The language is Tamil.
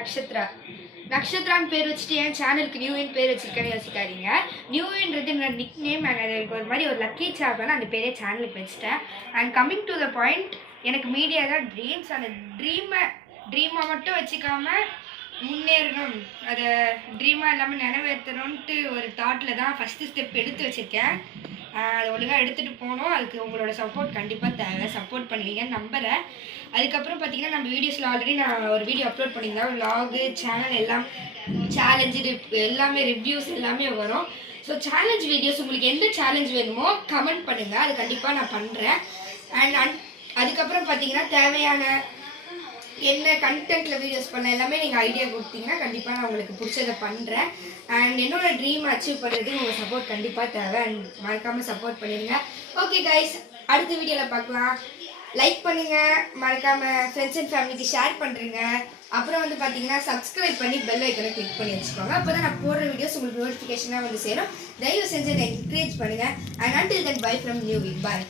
நக்ஷத்ரா. நக்ஷத்ரான்னு பேர் வச்சுட்டு என் சேனலுக்கு நியூவின் பேர் வச்சிருக்கேன்னு யோசிக்காதீங்க. நியூவின்றது என்னோட நிக் நேம். எனக்கு ஒரு மாதிரி ஒரு லக்கி சாப்னா அந்த பேரே சேனலுக்கு வச்சுட்டேன். And coming to the point, எனக்கு மீடியா தான் ட்ரீம்ஸ். அந்த ட்ரீமை மட்டும் வச்சுக்காம முன்னேறணும், அதை ட்ரீமாக இல்லாமல் நிறைவேற்றணுன்ட்டு ஒரு தாட்டில் தான் ஃபஸ்ட்டு ஸ்டெப் எடுத்து வச்சுருக்கேன். அதை ஒழுங்காக எடுத்துகிட்டு போகணும். அதுக்கு உங்களோட சப்போர்ட் கண்டிப்பாக தேவை. சப்போர்ட் பண்ணுவீங்கன்னு நம்புகிறேன். அதுக்கப்புறம் பார்த்திங்கன்னா நம்ம வீடியோஸில் ஆல்ரெடி நான் ஒரு வீடியோ அப்லோட் பண்ணியிருந்தேன். விலாகு, சேனல் எல்லாம் சேலஞ்சு எல்லாமே ரிவ்யூஸ் எல்லாமே வரும். ஸோ சேலஞ்ச் வீடியோஸ் உங்களுக்கு எந்த சேலஞ்ச் வேணுமோ கமெண்ட் பண்ணுங்கள், அது கண்டிப்பாக நான் பண்ணுறேன். அண்ட் அதுக்கப்புறம் பார்த்திங்கன்னா தேவையான என்ன கண்டென்ட்டில் வீடியோஸ் பண்ண எல்லாமே நீங்கள் ஐடியா கொடுத்தீங்கன்னா கண்டிப்பாக நான் உங்களுக்கு பிடிச்சதை பண்ணுறேன். அண்ட் என்னோடய ட்ரீம் அச்சீவ் பண்ணுறதுக்கு உங்கள் சப்போர்ட் கண்டிப்பாக தேவை. அண்ட் மறக்காமல் சப்போர்ட் பண்ணிடுங்க. ஓகே கைஸ், அடுத்த வீடியோவில் பார்க்கலாம். லைக் பண்ணுங்கள், மறக்காமல் ஃப்ரெண்ட்ஸ் அண்ட் ஃபேமிலிக்கு ஷேர் பண்ணுறீங்க. அப்புறம் வந்து பார்த்தீங்கன்னா சப்ஸ்கிரைப் பண்ணி பெல் ஐக்கனை கிளிக் பண்ணி வச்சுக்கோங்க. அப்போ தான் நான் போடுற வீடியோஸ் உங்களுக்கு நோட்டிஃபிகேஷனாக வந்து சேரும். தயவு செஞ்சு அதை என்கரேஜ் பண்ணுங்கள். And until then bye from நியூவி. பாய்.